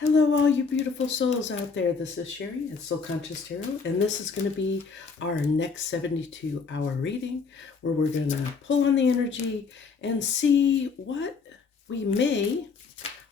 Hello, all you beautiful souls out there. This is Sherry at Soul Conscious Tarot, and this is going to be our next 72-hour reading where we're going to pull on the energy and see what we may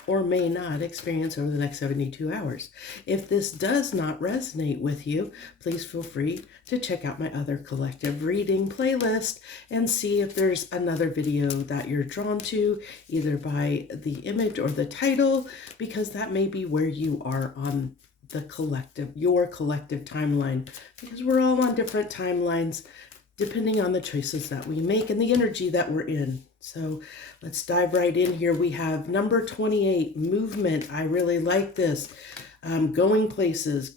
or may not experience over the next 72 hours. If this does not resonate with you, please feel free to check out my other collective reading playlist and see if there's another video that you're drawn to, either by the image or the title, because that may be where you are on the collective, your collective timeline, because we're all on different timelines depending on the choices that we make and the energy that we're in. So let's dive right in here. We have number 28, movement. I really like this. Going places,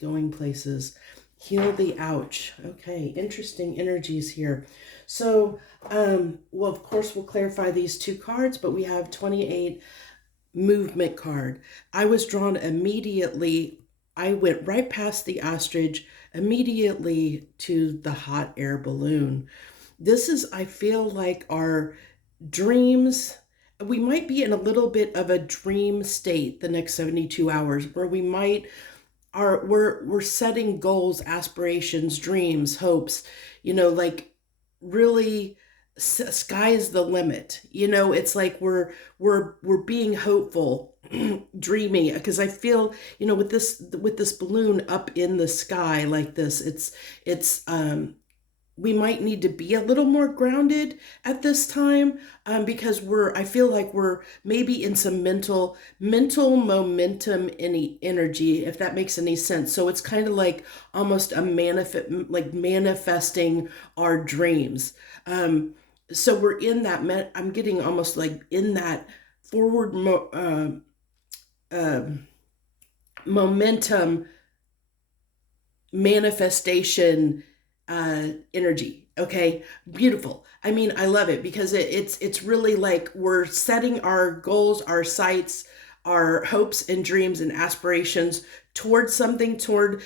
heal the ouch. Okay, interesting energies here. So, well, of course, we'll clarify these two cards, but we have 28 movement card. I was drawn immediately. I went right past the ostrich immediately to the hot air balloon. This is, I feel like, our dreams. We might be in a little bit of a dream state the next 72 hours where we might we're setting goals, aspirations, dreams, hopes, like really sky is the limit. It's like we're being hopeful, dreamy, because I feel, with this balloon up in the sky like this, it's we might need to be a little more grounded at this time, because I feel like we're maybe in some mental momentum, any energy, if that makes any sense. So it's kind of like almost a manifesting our dreams. So we're in that, I'm getting almost like in that forward momentum manifestation energy. Okay, beautiful. I mean, I love it because it's really like we're setting our goals, our sights, our hopes and dreams and aspirations towards something, toward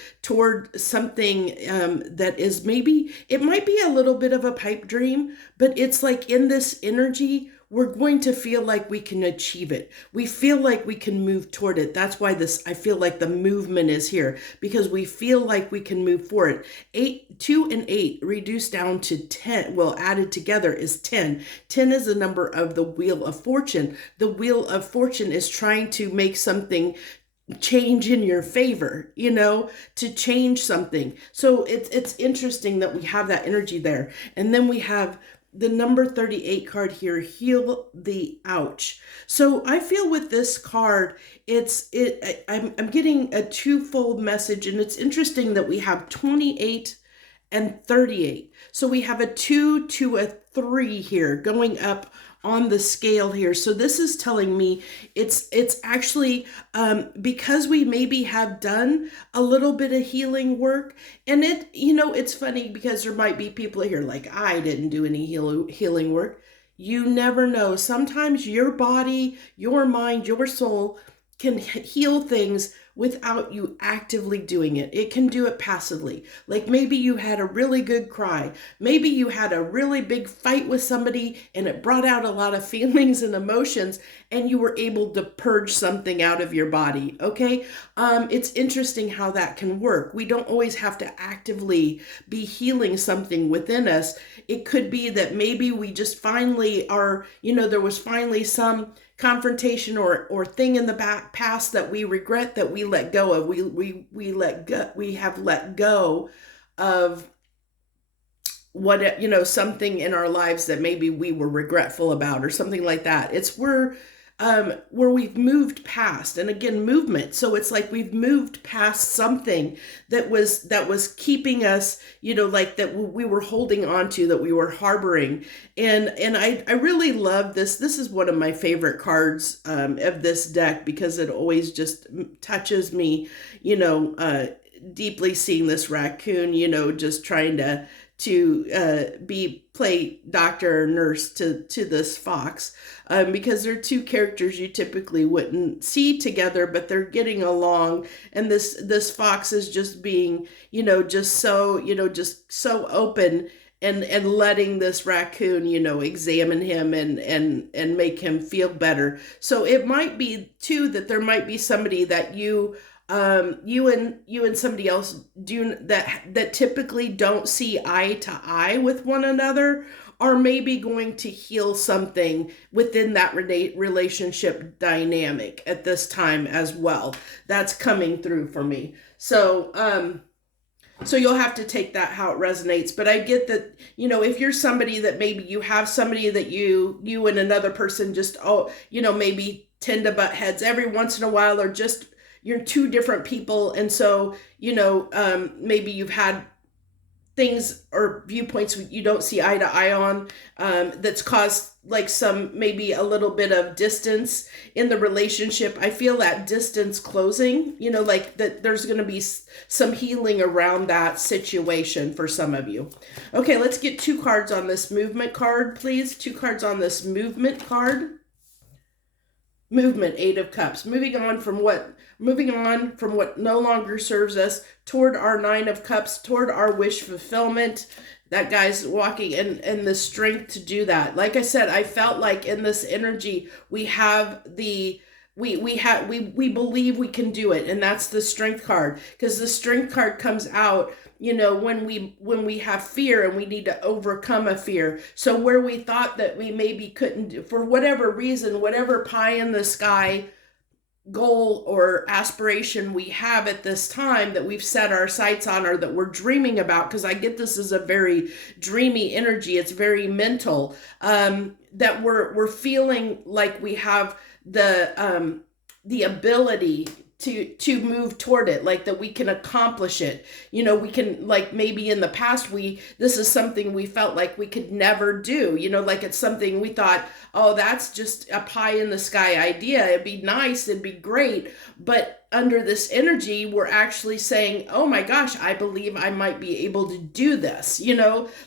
something that is, maybe it might be a little bit of a pipe dream, but it's like in this energy we're going to feel like we can achieve it. We feel like we can move toward it. That's why I feel like the movement is here, because we feel like we can move forward. 2 and 8 reduced down to 10, well, added together is 10. 10 is the number of the Wheel of Fortune. The Wheel of Fortune is trying to make something change in your favor, to change something. So it's interesting that we have that energy there. And then we have the number 38 card here, heal the ouch. So I feel with this card, I'm getting a twofold message, and it's interesting that we have 28 and 38. So we have a 2 to a 3 here going up on the scale here. So this is telling me it's actually because we maybe have done a little bit of healing work. And it's funny because there might be people here like, I didn't do any healing work. You never know. Sometimes your body, your mind, your soul can heal things without you actively doing it. It can do it passively. Like maybe you had a really good cry. Maybe you had a really big fight with somebody and it brought out a lot of feelings and emotions and you were able to purge something out of your body. Okay. It's interesting how that can work. We don't always have to actively be healing something within us. It could be that maybe we just finally are, there was finally some confrontation or thing in the past that we regret, that we let go of. We have let go of what, something in our lives that maybe we were regretful about or something like that. It's where we've moved past, and again, movement. So it's like we've moved past something that was keeping us, like that we were holding on to, that we were harboring. And I really love this. This is one of my favorite cards of this deck, because it always just touches me, deeply, seeing this raccoon, just trying to play doctor or nurse to this fox, because they're two characters you typically wouldn't see together, but they're getting along. And this fox is just being, just so open and letting this raccoon, examine him and make him feel better. So it might be too that there might be somebody that you and somebody else do that typically don't see eye to eye with one another, are maybe going to heal something within that relationship dynamic at this time as well. That's coming through for me. So you'll have to take that how it resonates. But I get that, if you're somebody that maybe you have somebody that you and another person just, maybe tend to butt heads every once in a while, or just you're two different people. And so, maybe you've had things or viewpoints you don't see eye to eye on, that's caused like some, maybe a little bit of distance in the relationship. I feel that distance closing, like that there's going to be some healing around that situation for some of you. Okay, let's get 2 cards on this movement card, please. 2 cards on this movement card. Movement, 8 of Cups. Moving on from what no longer serves us toward our 9 of Cups, toward our wish fulfillment. That guy's walking in the strength to do that. Like I said, I felt like in this energy we have we believe we can do it, and that's the strength card, because the strength card comes out when we have fear and we need to overcome a fear. So where we thought that we maybe couldn't do, for whatever reason, whatever pie in the sky goal or aspiration we have at this time that we've set our sights on, or that we're dreaming about, because I get this is a very dreamy energy, it's very mental, that we're feeling like we have the ability to move toward it, like that we can accomplish it. We can, like, maybe in the past this is something we felt like we could never do, like it's something we thought, oh, that's just a pie in the sky idea, it'd be nice, it'd be great. But under this energy, we're actually saying, oh my gosh, I believe I might be able to do this.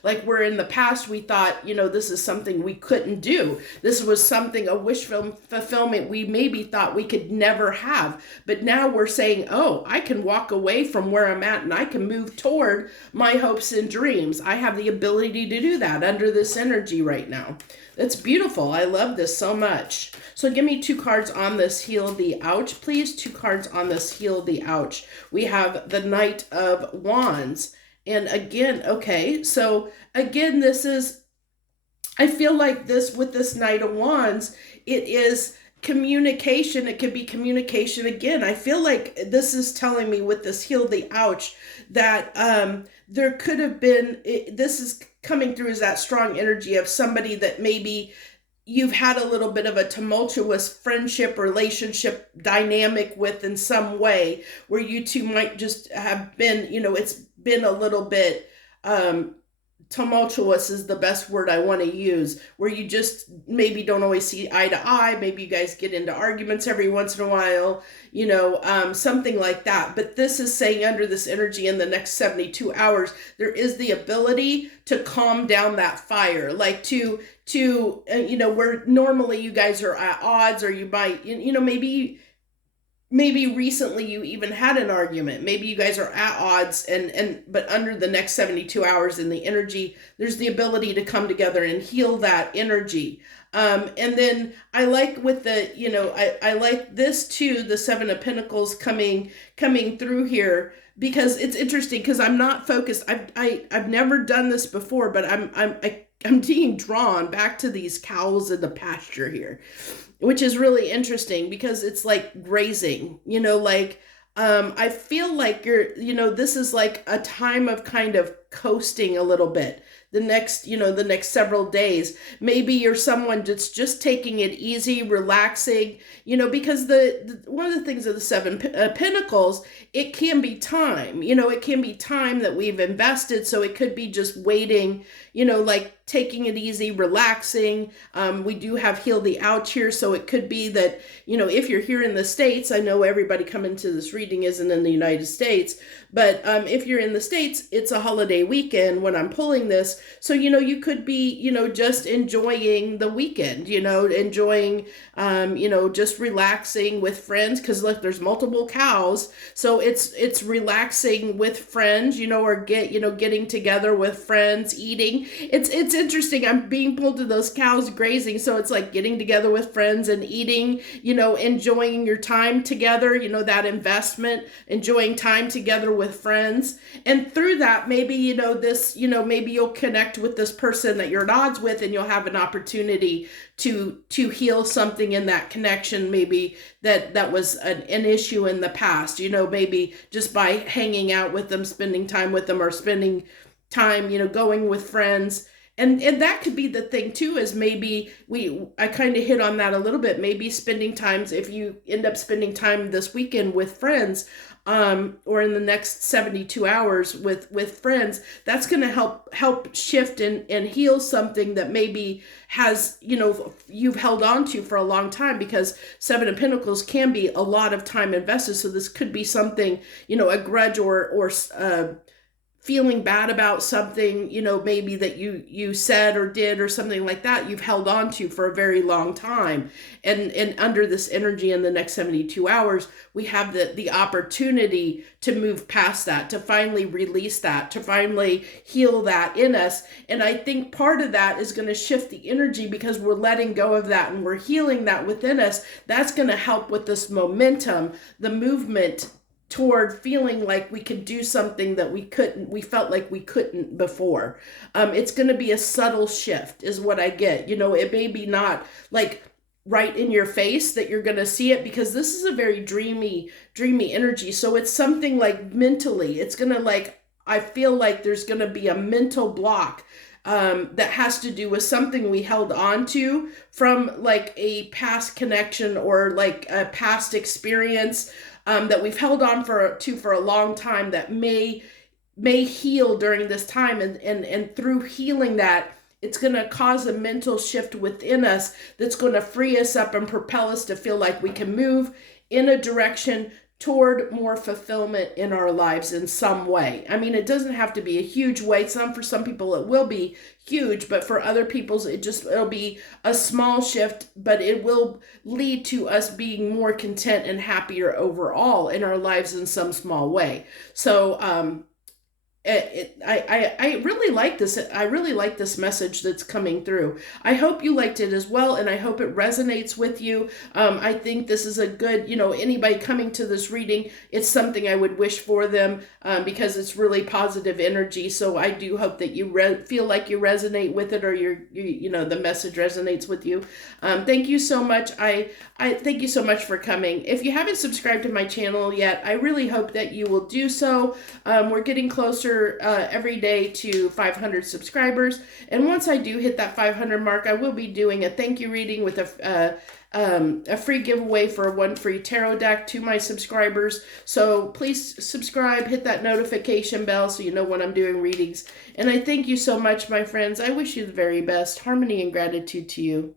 Like where in the past we thought, this is something we couldn't do. This was something, a wish fulfillment we maybe thought we could never have. But now we're saying, oh, I can walk away from where I'm at and I can move toward my hopes and dreams. I have the ability to do that under this energy right now. That's beautiful. I love this so much. So give me 2 cards on this heal the ouch, please. 2 cards on this heal the ouch. We have the Knight of Wands. And again, okay, so again, I feel like this, with this Knight of Wands, it is communication. It could be communication again. I feel like this is telling me with this heal the ouch that there could have been, this is coming through as that strong energy of somebody that maybe you've had a little bit of a tumultuous friendship, relationship dynamic with in some way, where you two might just have been, it's been a little bit tumultuous is the best word I want to use, where you just maybe don't always see eye to eye. Maybe you guys get into arguments every once in a while, something like that. But this is saying under this energy in the next 72 hours, there is the ability to calm down that fire, like to where normally you guys are at odds, or you might, maybe recently you even had an argument. Maybe you guys are at odds, but under the next 72 hours in the energy, there's the ability to come together and heal that energy. And then I like with the, I like this too, the 7 of Pentacles coming through here, because it's interesting, because I'm not focused. I've never done this before, but I'm being drawn back to these cows in the pasture here, which is really interesting, because it's like grazing, I feel like this is like a time of kind of coasting a little bit. The next several days, maybe you're someone that's just taking it easy, relaxing, because the one of the things of the 7 Pentacles, it can be time, it can be time that we've invested. So it could be just waiting, like taking it easy, relaxing. We do have heal the ouch here. So it could be that, if you're here in the States, I know everybody coming to this reading isn't in the United States, but if you're in the States, it's a holiday weekend when I'm pulling this. So, you could be, just enjoying the weekend, enjoying, just relaxing with friends. Cause look, there's multiple cows. So it's relaxing with friends, or getting together with friends, eating. It's interesting. I'm being pulled to those cows grazing. So it's like getting together with friends and eating, enjoying your time together, that investment, enjoying time together with friends. And through that, maybe, maybe you'll connect with this person that you're at odds with, and you'll have an opportunity to heal something in that connection, maybe that was an issue in the past, maybe just by hanging out with them, spending time with them, or spending time, going with friends. And that could be the thing too, is maybe I kind of hit on that a little bit, maybe spending times, if you end up spending time this weekend with friends, or in the next 72 hours with friends, that's going to help shift and heal something that maybe has, you've held on to for a long time, because Seven of Pentacles can be a lot of time invested. So this could be something, a grudge or feeling bad about something, maybe that you said or did or something like that, you've held on to for a very long time. And under this energy in the next 72 hours, we have the opportunity to move past that, to finally release that, to finally heal that in us. And I think part of that is going to shift the energy, because we're letting go of that and we're healing that within us. That's going to help with this momentum, the movement toward feeling like we could do something that we felt like we couldn't before. It's going to be a subtle shift is what I get. It may be not like right in your face that you're going to see it, because this is a very dreamy energy. So it's something like mentally, it's going to I feel like there's going to be a mental block that has to do with something we held on to from like a past connection, or like a past experience that we've held on for a long time, that may heal during this time. And through healing that, it's going to cause a mental shift within us that's going to free us up and propel us to feel like we can move in a direction toward more fulfillment in our lives in some way. I mean, it doesn't have to be a huge way. For some people it will be huge, but for other people's it'll be a small shift, but it will lead to us being more content and happier overall in our lives in some small way. So I really like this. I really like this message that's coming through. I hope you liked it as well, and I hope it resonates with you. I think this is a good, anybody coming to this reading, it's something I would wish for them, because it's really positive energy. So I do hope that you feel like you resonate with it, or the message resonates with you. Thank you so much. I thank you so much for coming. If you haven't subscribed to my channel yet, I really hope that you will do so. We're getting closer every day to 500 subscribers, and once I do hit that 500 mark, I will be doing a thank you reading with a free giveaway for one free tarot deck to my subscribers. So please subscribe, hit that notification bell so you know when I'm doing readings. And I thank you so much, my friends. I wish you the very best. Harmony and gratitude to you.